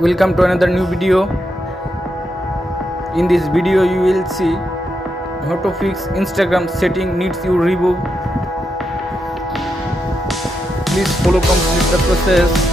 Welcome to another new video. In this video you will see how to fix Instagram setting needs you reboot. Please follow complete the process.